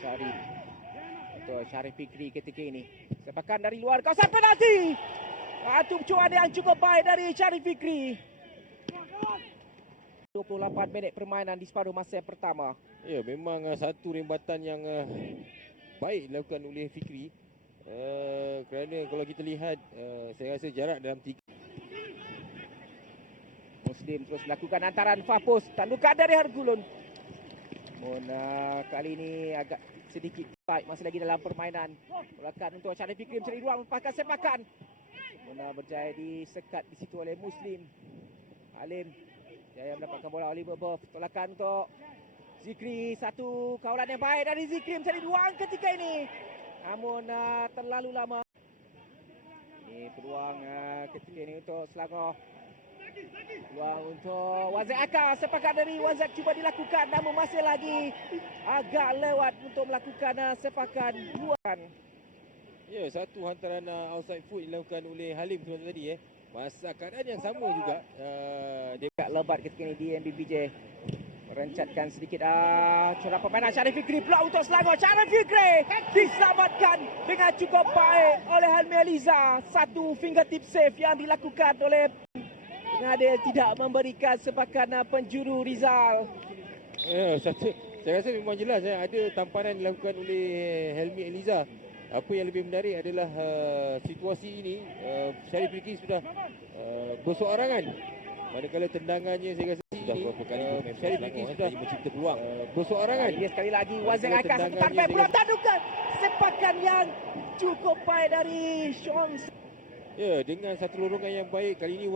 Syarif atau Syarif Fikri ketika ini. Sepakan dari luar kawasan penalti. Satu cuan yang cukup baik dari Syarif Fikri. 28 minit permainan di separuh masa yang pertama. Ya, memang satu rembatan yang baik dilakukan oleh Fikri. Kerana kalau kita lihat, saya rasa jarak dalam 3. Muslim terus melakukan antaran Fapus. Tandukan dari Hargulun. Kali ini agak sedikit baik, masih lagi dalam permainan. Melakukan untuk Syarif Fikri mencari ruang melepaskan sepakan. Berjaya disekat di situ oleh Muslim. Alim jaya mendapatkan bola. Oliver Boff tolakan untuk Zikri. Satu kawalan yang baik dari Zikri mencari ruang ketika ini. Namun terlalu lama. Ini peluang ketika ini untuk Selangor. Peluang untuk Wazak Akar. Sepakat dari Wazak cuba dilakukan, namun masih lagi agak lewat untuk melakukan sepakan buan. Ya, satu hantaran outside foot dilakukan oleh Halim sebentar tadi. Masa keadaan yang sama juga. Dia agak lebat ketika ini di MBBJ. Merencatkan sedikit corak permainan Syarif Fikri. Peluang untuk Selangor. Syarif Fikri diselamatkan dengan cukup baik oleh Helmi Eliza. Satu fingertip save yang dilakukan oleh pengadil, tidak memberikan sepakan penjuru Rizal. Ya, saya rasa memang jelas ada tamparan dilakukan oleh Helmi Eliza. Apa yang lebih menarik adalah situasi ini Syarif Fikri sudah berseorangan. Manakala tendangannya saya rasa sudah beberapa kali Syarif Fikri sudah mencipta peluang berseorangan. Ini sekali lagi Wazir Akar sepakan baik peluang tandukan. Sepakan yang cukup baik dari Sean. Ya, dengan satu lorongan yang baik kali ini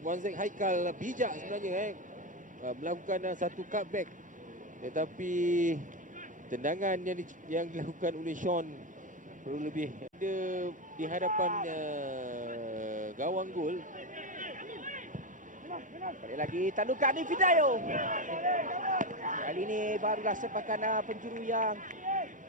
Wanzek Haikal bijak sebenarnya melakukan satu cutback. Tetapi tendangan yang dilakukan oleh Sean perlu lebih ada di hadapan gawang gol. Kali lagi tandukan di Fidayo. Kali ini barulah sepakan penjuru yang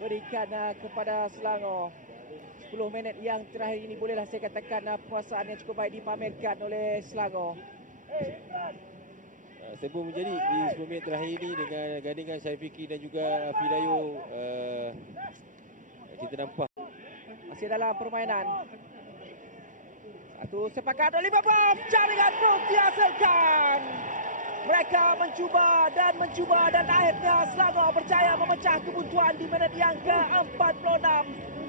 berikan kepada Selangor. 10 minit yang terakhir ini bolehlah saya katakan puasaan yang cukup baik dipamerkan oleh Selangor. Sebelum menjadi di 10 minit terakhir ini dengan gandingan Syarif Fikri dan juga Fidayo, kita nampak masih dalam permainan. Satu sepakat Oliver Boff, jaringan pun dihasilkan. Mereka mencuba dan akhirnya Selangor berjaya memecah kebuntuan di minit yang ke-46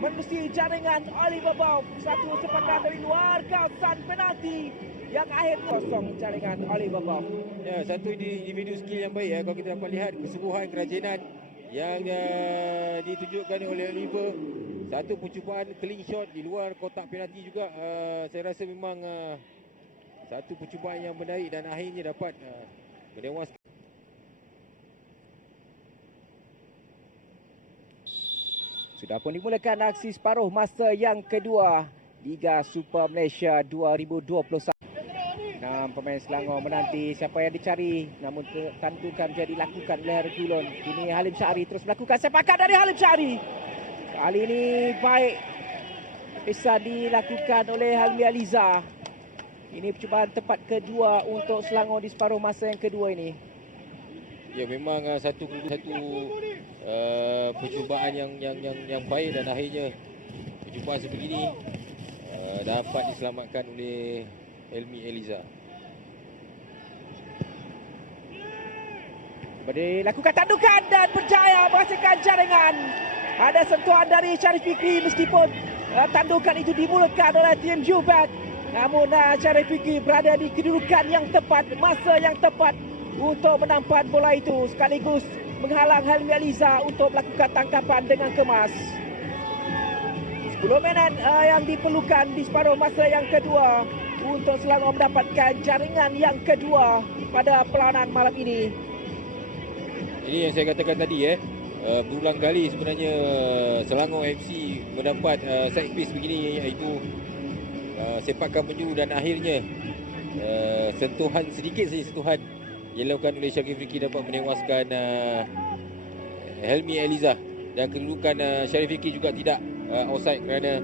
menerusi jaringan Oliver Boff. Satu sepakat dari luar kawasan penalti yang akhirnya kosong jaringan Oliver Boff. Ya, satu individu skill yang baik kalau kita dapat lihat keseluruhan kerajinan yang ditunjukkan oleh Oliver. Satu percubaan clean shot di luar kotak penalti juga. Saya rasa memang satu percubaan yang menarik dan akhirnya dapat menewaskan. Sudah pun dimulakan aksi separuh masa yang kedua Liga Super Malaysia 2021. Pemain Selangor menanti siapa yang dicari, namun tandukan jadi dilakukan oleh Hargulun. Kini Halim Syahri terus melakukan sepakat dari Halim Syahri. Kali ini baik bisa dilakukan oleh Helmi Eliza. Ini percubaan tepat kedua untuk Selangor di separuh masa yang kedua ini. Ya, memang satu percubaan yang baik dan akhirnya percubaan sebegini dapat diselamatkan oleh Helmi Eliza. Dilakukan tandukan dan berjaya menghasilkan jaringan. Ada sentuhan dari Syarif Fikri meskipun tandukan itu dimulakan oleh tim Jubat. Namun Syarif Fikri berada di kedudukan yang tepat, masa yang tepat untuk menampan bola itu sekaligus menghalang Helmi Eliza untuk melakukan tangkapan dengan kemas. 10 minit yang diperlukan di separuh masa yang kedua untuk Selangor mendapatkan jaringan yang kedua pada peranan malam ini. Ini yang saya katakan tadi berulang kali sebenarnya Selangor FC mendapat set piece begini, iaitu sepakan penjuru dan akhirnya sentuhan sedikit saja sentuhan yang dilakukan oleh Syarif Fikri dapat menewaskan Helmi Eliza, dan kedudukan Syarif Fikri juga tidak offside kerana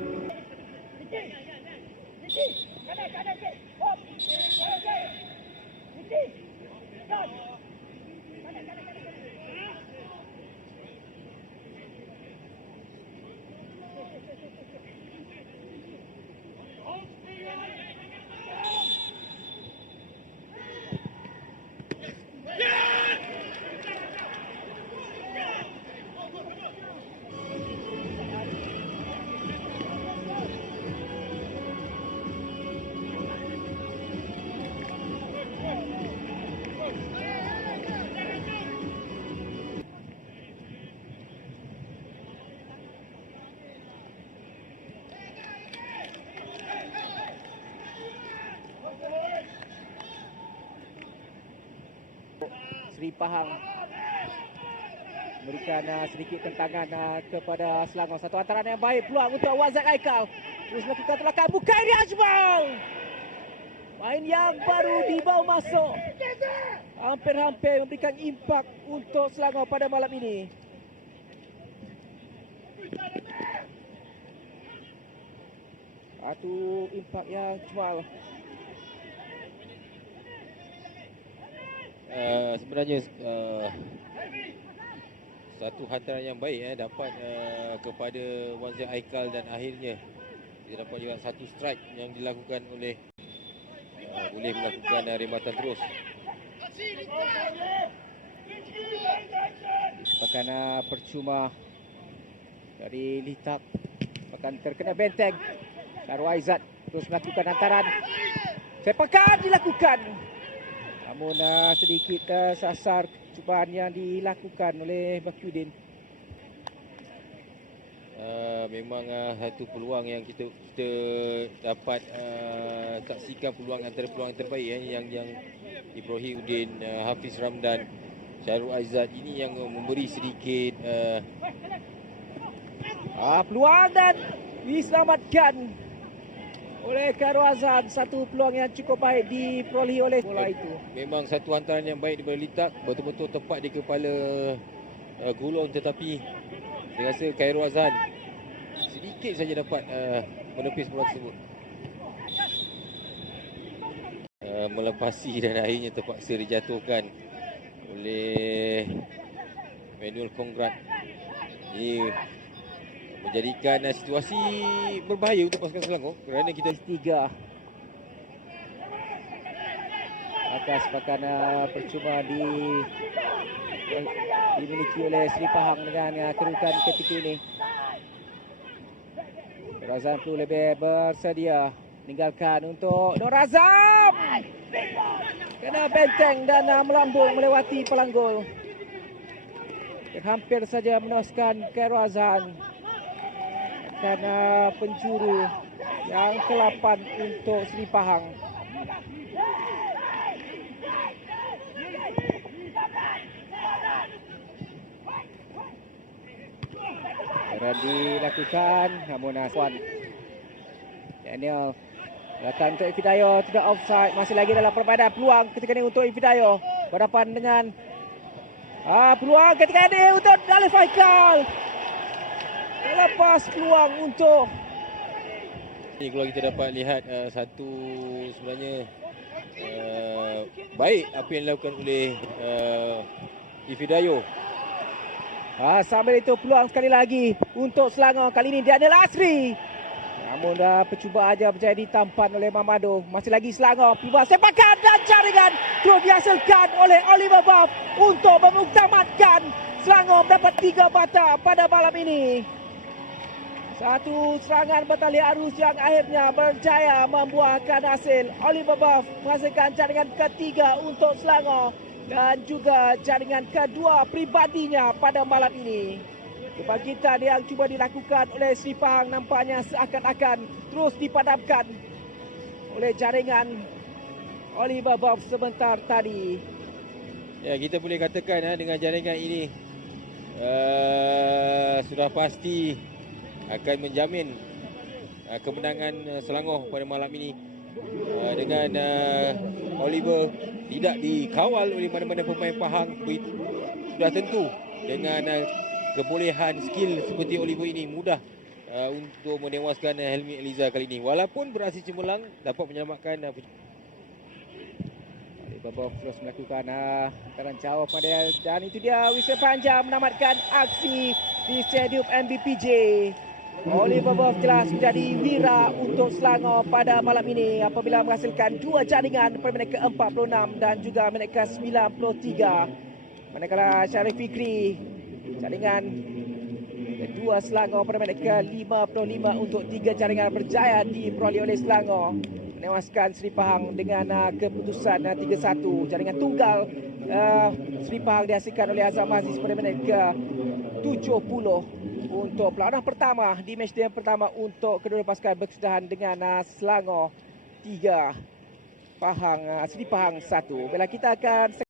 Seri Pahang memberikan sedikit tentangan kepada Selangor. Satu antaran yang baik, peluang untuk Wazak Aikal. Terus melakukan telakan Bukairi Ajmal. Main yang baru dibawa masuk. Hampir-hampir memberikan impak untuk Selangor pada malam ini. Satu impak yang Ajmal. Sebenarnya satu hantaran yang baik dapat kepada Wazir Aikal dan akhirnya dia dapat juga satu strike yang dilakukan oleh boleh melakukan rebatan terus. Bahkan percuma dari Litap, bahkan terkena benteng. Sarwa Aizat terus melakukan hantaran. Sepakan dilakukan. Namun sedikit sasar cubaan yang dilakukan oleh Bakyudin. Memang satu peluang yang kita dapat saksikan peluang antara peluang terbaik yang Ibrahim Udin, Hafiz Ramdan, Syarul Aizat ini yang memberi sedikit peluang dan diselamatkan oleh Khairul Azhan. Satu peluang yang cukup baik diperolehi oleh bola itu. Memang satu hantaran yang baik daripada Litak, betul-betul tepat di kepala gulung, tetapi saya rasa Khairul Azhan sedikit saja dapat menepis bola tersebut. Melepasi dan akhirnya terpaksa dijatuhkan oleh Manuel Kongrat. Ini menjadikan situasi berbahaya untuk pasukan Selangor kerana kita 3 atas bahkan percuma dimiliki oleh Seri Pahang dengan kedudukan ketika ini. Razam tu lebih bersedia meninggalkan untuk Nur Azam. Kena benteng dan melambung melewati pelanggul. Hampir saja menoskan Khairul Azhan. Karena penjuru yang ke-8 untuk Seri Pahang. Era dilakukan, namun Aswan Daniel datang untuk Ifidayo, tidak offside, masih lagi dalam permainan. Peluang ketika ini untuk Ifidayo berhadapan dengan peluang ketika ini untuk Alif Aikal. Lepas peluang untuk ini, kalau kita dapat lihat satu sebenarnya baik apa yang dilakukan oleh Ifidayo. Sambil itu peluang sekali lagi untuk Selangor. Kali ini Daniel Asri. Namun percubaan aja berjaya ditampan oleh Mamado. Masih lagi Selangor. Peluang sepakan dan jaringan terus dihasilkan oleh Oliver Buff untuk mengutamakan Selangor mendapat 3 bata pada malam ini. Satu serangan bertali arus yang akhirnya berjaya membuahkan hasil. Oliver Buff menghasilkan jaringan ketiga untuk Selangor dan juga jaringan kedua pribadinya pada malam ini. Kebangkitan yang cuba dilakukan oleh Seri Pahang nampaknya seakan-akan terus dipadamkan oleh jaringan Oliver Buff sebentar tadi. Ya, kita boleh katakan dengan jaringan ini sudah pasti akan menjamin kemenangan Selangor pada malam ini. Dengan Oliver tidak dikawal oleh mana-mana pemain Pahang, sudah tentu dengan kebolehan skill seperti Oliver ini mudah untuk menewaskan Helmi Eliza kali ini. Walaupun beraksi cemerlang dapat menyelamatkan Babov terus melakukan hantaran jauh pada dan itu dia whistle panjang menamatkan aksi di Stadium MBPJ. Oliver Buff jelas menjadi wira untuk Selangor pada malam ini apabila menghasilkan 2 jaringan pada minit ke-46 dan juga minit ke-93. Manakala Syarif Fikri jaringan kedua Selangor pada minit ke-55 untuk 3 jaringan berjaya diperoleh oleh Selangor. Menewaskan Seri Pahang dengan keputusan 3-1. Jaringan tunggal Seri Pahang dihasilkan oleh Azam Aziz pada minit ke-70 untuk perlawanan pertama di matchday yang pertama untuk kedua pasukan berkesudahan dengan Selangor 3 Pahang Seri Pahang 1. Bila kita akan